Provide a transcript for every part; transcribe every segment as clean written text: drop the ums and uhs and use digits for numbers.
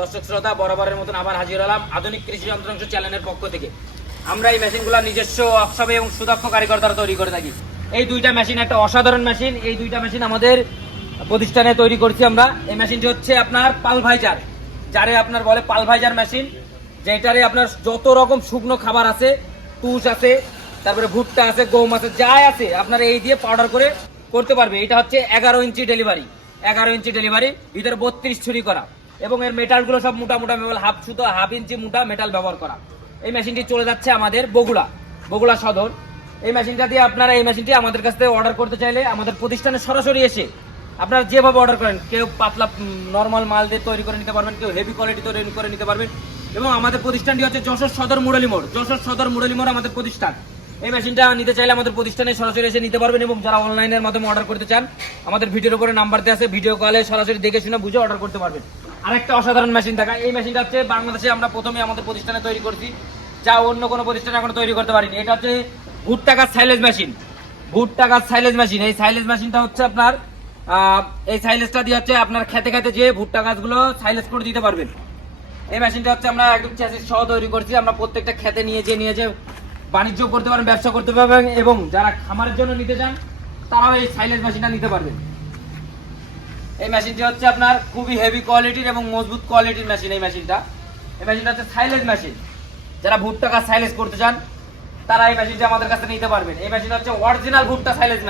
দর্শক শ্রোতা, বরাবরের মতন আবার হাজির হলাম আধুনিক কৃষি যন্ত্রাংশ চ্যানেলের পক্ষ থেকে। আমরা এই মেশিনগুলো নিজস্ব ওয়ার্কশপে এবং সুদক্ষ কারিগর দ্বারা তৈরি করে থাকি। এই দুইটা মেশিন একটা অসাধারণ মেশিন। এই দুইটা মেশিন আমাদের প্রতিষ্ঠানে তৈরি করছি আমরা। এই মেশিনটি হচ্ছে আপনার পালভাইজার, যারে আপনার বলে পালভাইজার মেশিন, যেটারে আপনার যত রকম শুকনো খাবার আছে, তুষ আছে, তারপরে ভুট্টা আছে, গম আছে, যাই আছে আপনারা এই দিয়ে পাউডার করে করতে পারবে। এটা হচ্ছে 11 ইঞ্চি ডেলিভারি, 11 ইঞ্চি ডেলিভারি, ভিতরে 32 ছুরি করা, এবং এর মেটালগুলো সব মোটা মোটা মেটাল, হাফ ইঞ্চি মোটা মেটাল ব্যবহার করা। এই মেশিনটি চলে যাচ্ছে আমাদের বগুড়া সদর। এই মেশিনটা দিয়ে আপনারা এই মেশিনটি আমাদের কাছ থেকে অর্ডার করতে চাইলে আমাদের প্রতিষ্ঠানে সরাসরি এসে আপনারা যেভাবে অর্ডার করেন, কেউ পাতলা নর্মাল মাল দিয়ে তৈরি করে নিতে পারবেন, কেউ হেভি কোয়ালিটি তৈরি করে নিতে পারবেন। এবং আমাদের প্রতিষ্ঠানটি হচ্ছে যশোর সদর মুরালী মোড় আমাদের প্রতিষ্ঠান। এই মেশিনটা নিতে চাইলে আমাদের প্রতিষ্ঠানে সরাসরি এসে নিতে পারবেন, এবং যারা অনলাইনের মাধ্যমে অর্ডার করতে চান আমাদের ভিডিওর উপরে নাম্বার দেওয়া আছে, ভিডিও কলে সরাসরি দেখে শুনে বুঝে অর্ডার করতে পারবেন। আরেকটা অসাধারণ মেশিন থাকা, এই মেশিনটা হচ্ছে বাংলাদেশে আমরা প্রথমে আমাদের প্রতিষ্ঠানে তৈরি করছি, যা অন্য কোনো প্রতিষ্ঠানে এখনো তৈরি করতে পারিনি। এটা হচ্ছে ভুট্টা গাছ সাইলেজ মেশিন। এই সাইলেজ মেশিনটা হচ্ছে আপনার এই সাইলেজটা দিয়ে হচ্ছে আপনার খেতে যে ভুট্টা গাছগুলো সাইলেজ করে দিতে পারবেন। এই মেশিনটা হচ্ছে আমরা একদম চ্যাসিস সহ তৈরি করছি। আমরা প্রত্যেকটা খেতে নিয়ে যে বাণিজ্য করতে পারবেন, ব্যবসা করতে পারবেন, এবং যারা খামারের জন্য নিতে চান তারাও এই সাইলেজ মেশিনটা নিতে পারবেন। এই মেশিনটি হচ্ছে আপনার খুবই হেভি কোয়ালিটির এবং মজবুত কোয়ালিটির মেশিন। এই মেশিনটা হচ্ছে সাইলেজ মেশিন। যারা ভুট্টা গাছ সাইলেজ করতে চান তারা এই মেশিনটা আমাদের কাছে নিতে পারবেন। এই মেশিনটা হচ্ছে অরিজিনাল ভুট্টা সাইলেজ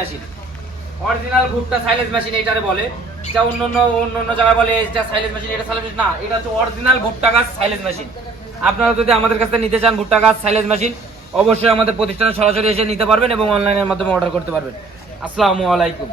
মেশিন, এটারে বলে। যা অন্য জায়গায় বলে এটা সাইলেজ মেশিন, এটা সাইলেজ মেশিন না, এটা হচ্ছে অরিজিনাল ভুট্টা গাছ সাইলেজ মেশিন। আপনারা যদি আমাদের কাছে নিতে চান ভুট্টা গাছ সাইলেজ মেশিন, অবশ্যই আমাদের প্রতিষ্ঠানে সরাসরি এসে নিতে পারবেন এবং অনলাইনের মাধ্যমে অর্ডার করতে পারবেন। আসসালামু আলাইকুম।